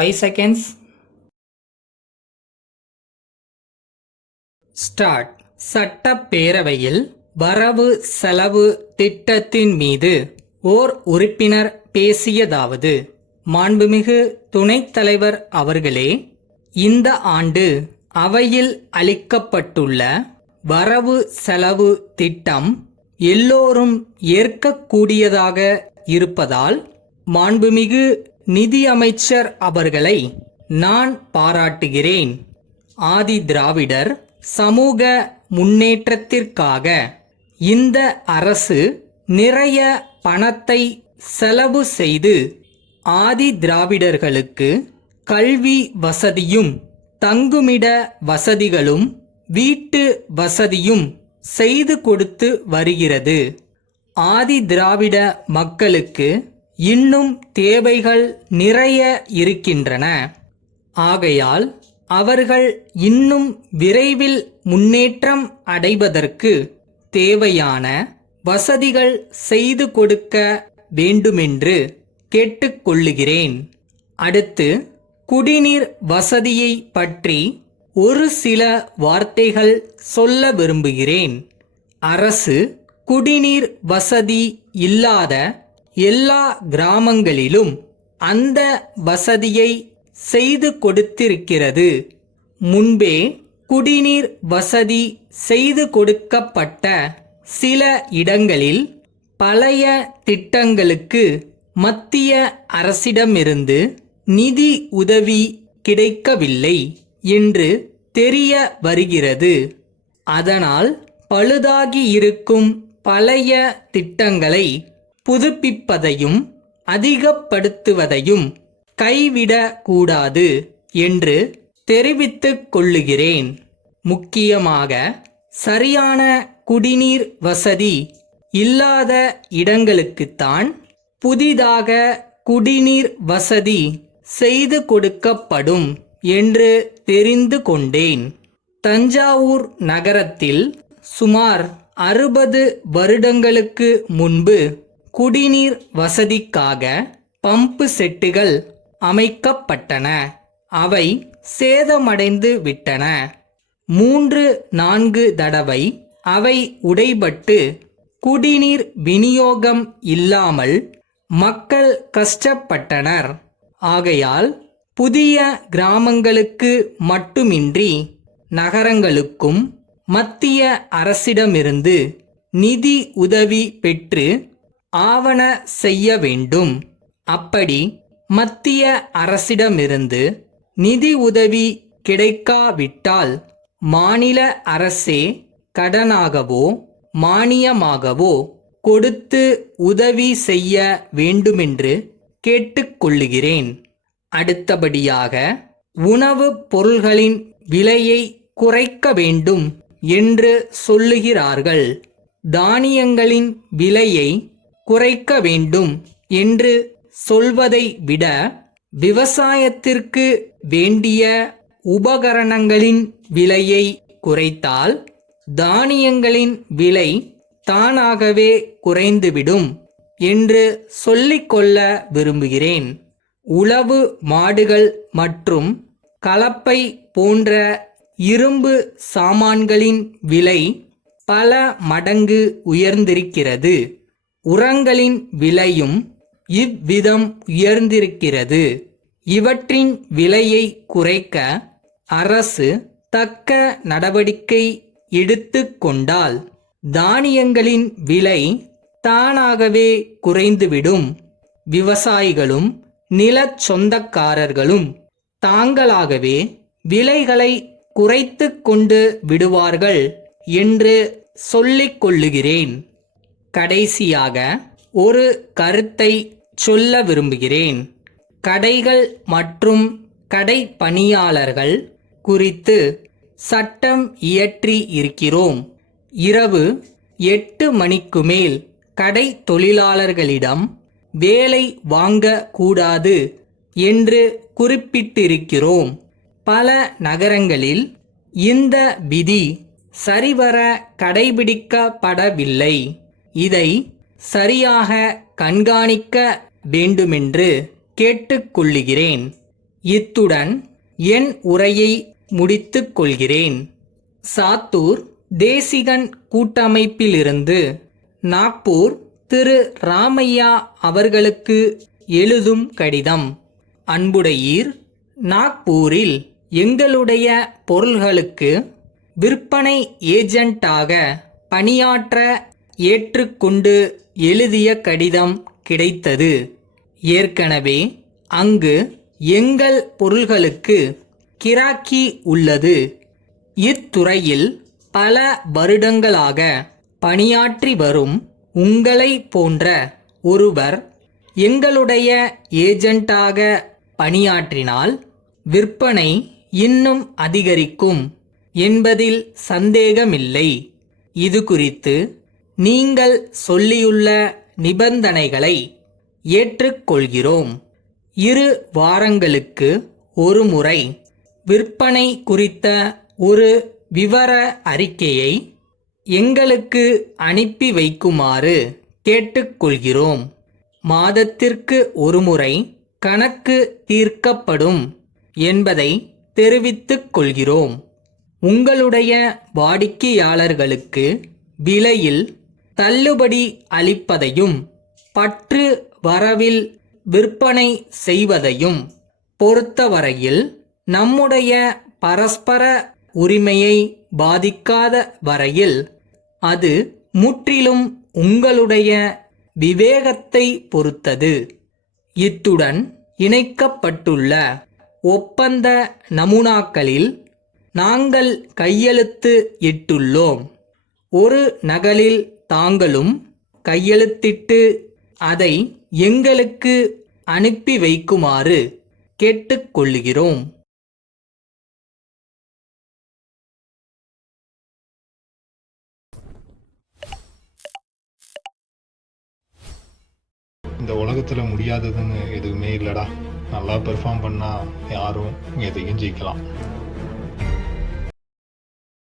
5 seconds. Start. சட்டப்பேரவையில் வரவு செலவு திட்டத்தின் மீது ஓர் உறுப்பினர் பேசியதாவது: மாண்புமிகு துணைத் தலைவர் அவர்களே, இந்த ஆண்டு அவையில் அளிக்கப்பட்டுள்ள வரவு செலவு திட்டம் எல்லோரும் ஏற்கக்கூடியதாக இருப்பதால் மாண்புமிகு நிதியமைச்சர் அவர்களை நான் பாராட்டுகிறேன். ஆதி திராவிடர் சமூக முன்னேற்றத்திற்காக இந்த அரசு நிறைய பணத்தை செலவு செய்து ஆதி திராவிடர்களுக்கு கல்வி வசதியும் தங்குமிட வசதிகளும் வீட்டு வசதியும் செய்து கொடுத்து வருகிறது. ஆதி திராவிட மக்களுக்கு இன்னும் தேவைகள் நிறைய இருக்கின்றன. ஆகையால் அவர்கள் இன்னும் விரைவில் முன்னேற்றம் அடைவதற்கு தேவையான வசதிகள் செய்து கொடுக்க வேண்டுமென்று கேட்டுக்கொள்ளுகிறேன். அடுத்து, குடிநீர் வசதியை பற்றி ஒரு சில வார்த்தைகள் சொல்ல விரும்புகிறேன். அரசு குடிநீர் வசதி இல்லாத எல்லா கிராமங்களிலும் அந்த வசதியை செய்து கொடுத்திருக்கிறது. முன்பே குடிநீர் வசதி செய்து கொடுக்கப்பட்ட சில இடங்களில் பழைய திட்டங்களுக்கு மத்திய அரசிடமிருந்து நிதி உதவி கிடைக்கவில்லை என்று தெரிய வருகிறது. அதனால் பழுதாகி இருக்கும் பழைய திட்டங்களை புதுப்பிப்பதையும் அதிகப்படுத்துவதையும் கைவிடக்கூடாது என்று தெரிவித்துக் கொள்ளுகிறேன். முக்கியமாக சரியான குடிநீர் வசதி இல்லாத இடங்களுக்குத்தான் புதிதாக குடிநீர் வசதி செய்து கொடுக்கப்படும் என்று தெரிந்து கொண்டேன். தஞ்சாவூர் நகரத்தில் சுமார் 60 வருடங்களுக்கு முன்பு குடிநீர் வசதிக்காக பம்பு செட்டுகள் அமைக்கப்பட்டன. அவை சேதமடைந்து விட்டன. 3-4 தடவை அவை உடைபட்டு குடிநீர் விநியோகம் இல்லாமல் மக்கள் கஷ்டப்பட்டனர். ஆகையால் புதிய கிராமங்களுக்கு மட்டுமின்றி நகரங்களுக்கும் மத்திய அரசிடமிருந்து நிதி உதவி பெற்று ஆவன செய்ய வேண்டும். அப்படி மத்திய அரசிடமிருந்து நிதி உதவி கிடைக்காவிட்டால் மாநில அரசே கடனாகவோ மானியமாகவோ கொடுத்து உதவி செய்ய வேண்டுமென்று கேட்டுக்கொள்ளுகிறேன். அடுத்தபடியாக, உணவுப் பொருள்களின் விலையை குறைக்க வேண்டும் என்று சொல்லுகிறார்கள். தானியங்களின் விலையை குறைக்க வேண்டும் என்று சொல்வதை விட விவசாயத்திற்கு வேண்டிய உபகரணங்களின் விலையை குறைத்தால் தானியங்களின் விலை தானாகவே குறைந்துவிடும் என்று சொல்லிக்கொள்ள விரும்புகிறேன். உழவு மாடுகள் மற்றும் கலப்பை போன்ற இரும்பு சாமான்களின் விலை பல மடங்கு உயர்ந்திருக்கிறது. உரங்களின் விலையும் இவ்விதம் உயர்ந்திருக்கிறது. இவற்றின் விலையை குறைக்க அரசு தக்க நடவடிக்கை எடுத்து கொண்டால் தானியங்களின் விலை தானாகவே குறைந்துவிடும். விவசாயிகளும் நிலச் சொந்தக்காரர்களும் தாங்களாகவே விலைகளை குறைத்து கொண்டு விடுவார்கள் என்று சொல்லிக் கொள்ளுகிறேன். கடைசியாக ஒரு கருத்தை சொல்ல விரும்புகிறேன். கடைகள் மற்றும் கடை பணியாளர்கள் குறித்து சட்டம் இயற்றி இருக்கிறோம். இரவு 8 மணிக்கு மேல் கடை தொழிலாளர்களிடம் வேலை வாங்க கூடாது என்று குறிப்பிட்டிருக்கிறோம். பல நகரங்களில் இந்த விதி சரிவர கடைபிடிக்கப்படவில்லை. இதை சரியாக கண்காணிக்க வேண்டுமென்று கேட்டுக்கொள்ளுகிறேன். இத்துடன் என் உரையை முடித்துக் கொள்கிறேன். சாத்தூர் தேசிகன் கூட்டமைப்பிலிருந்து நாக்பூர் திரு ராமையா அவர்களுக்கு எழுதும் கடிதம். அன்புடையீர், நாக்பூரில் எங்களுடைய பொருள்களுக்கு விற்பனை ஏஜென்ட்டாக பணியாற்ற ஏற்றுக்கொண்டு எழுதிய கடிதம் கிடைத்தது. ஏற்கனவே அங்கு எங்கள் பொருள்களுக்கு கிராக்கி உள்ளது. இத்துறையில் பல வருடங்களாக பணியாற்றி வரும் உங்களை போன்ற ஒருவர் எங்களுடைய ஏஜென்ட்டாக பணியாற்றினால் விற்பனை இன்னும் அதிகரிக்கும் என்பதில் சந்தேகமில்லை. இது குறித்து நீங்கள் சொல்லியுள்ள நிபந்தனைகளை ஏற்றுக்கொள்கிறோம். 2 வாரங்களுக்கு ஒரு முறை விற்பனை குறித்த ஒரு விவர அறிக்கையை எங்களுக்கு அனுப்பி வைக்குமாறு கேட்டுக்கொள்கிறோம். மாதத்திற்கு ஒருமுறை கணக்கு தீர்க்கப்படும் என்பதை தெரிவித்துக் கொள்கிறோம். உங்களுடைய வாடிக்கையாளர்களுக்கு விலையில் தள்ளுபடி அளிப்பதையும் பற்று வரவில் விற்பனை செய்வதையும் பொறுத்தவரையில் நம்முடைய பரஸ்பர உரிமையை பாதிக்காத வரையில் அது முற்றிலும் உங்களுடைய விவேகத்தை பொறுத்தது. இத்துடன் இணைக்கப்பட்டுள்ள ஒப்பந்த நமூனாக்களில் நாங்கள் கையெழுத்து இட்டுள்ளோம். ஒரு நகலில் தாங்களும் கையெழுத்திட்டு அதை எங்களுக்கு அனுப்பி வைக்குமாறு கேட்டுக்கொள்கிறோம். இந்த உலகத்துல முடியாததுன்னு எதுவுமே இல்லடா. நல்லா பெர்ஃபார்ம் பண்ணா யாரும் எதையும் ஜெயிக்கலாம்.